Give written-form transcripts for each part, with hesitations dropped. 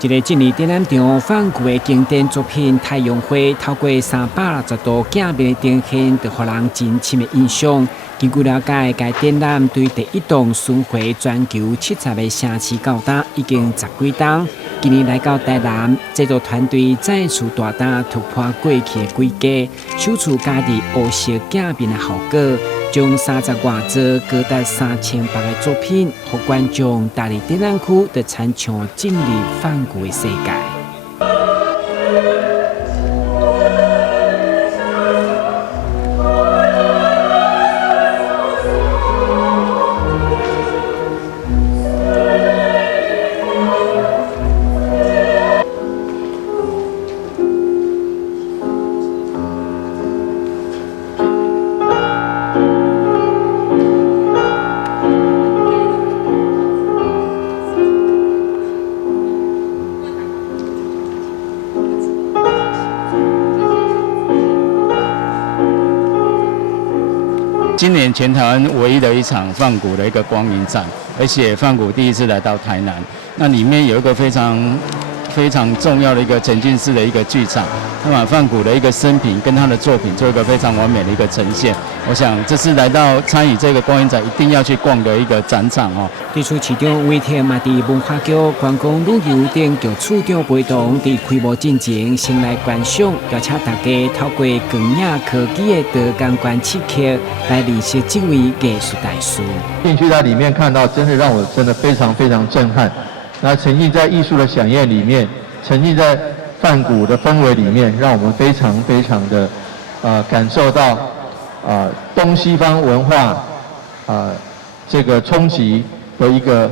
一个今年展览场梵谷的经典作品《太阳花》，透过360度镜面的呈现，就予人真深的印象。根据了解，该展览对第一栋巡回全球70个城市到达已经10几档。今年来到台南，制作团队再次大胆突破过去的规格，手出家己黑色镜面的效果，将30外座高达3800个作品，予观众踏入展览区，就参像进入梵谷的世界。今年全台湾唯一的一场梵谷的一个光影展，而且梵谷第一次来到台南，那里面有一个非常重要的一个沉浸式的一个剧场，他把梵谷的一个生平跟他的作品做一个非常完美的一个呈现。我想这是来到参与这个光影展一定要去逛的一个展场哦。地处市长魏天嘛，伫文化局观光旅游等局处长陪同，伫开幕进前先来观赏，邀请大家透过光影科技的多感官刺激来认识这位艺术大师。进去在里面看到，真的让我真的非常震撼。那沉浸在艺术的飨宴里面，沉浸在梵谷的氛围里面，让我们非常的感受到东西方文化这个冲击的一个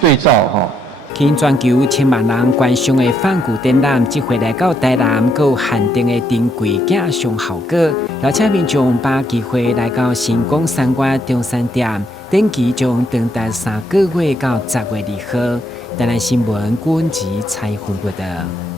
对照哈。吸引全球千万人观赏的梵谷展览，这回来到台南，还有限定的珍贵影像效果，邀请民众把机会来到新光三越中山店，展期将长达3个月到10月2号。台南新闻阮子采访报道。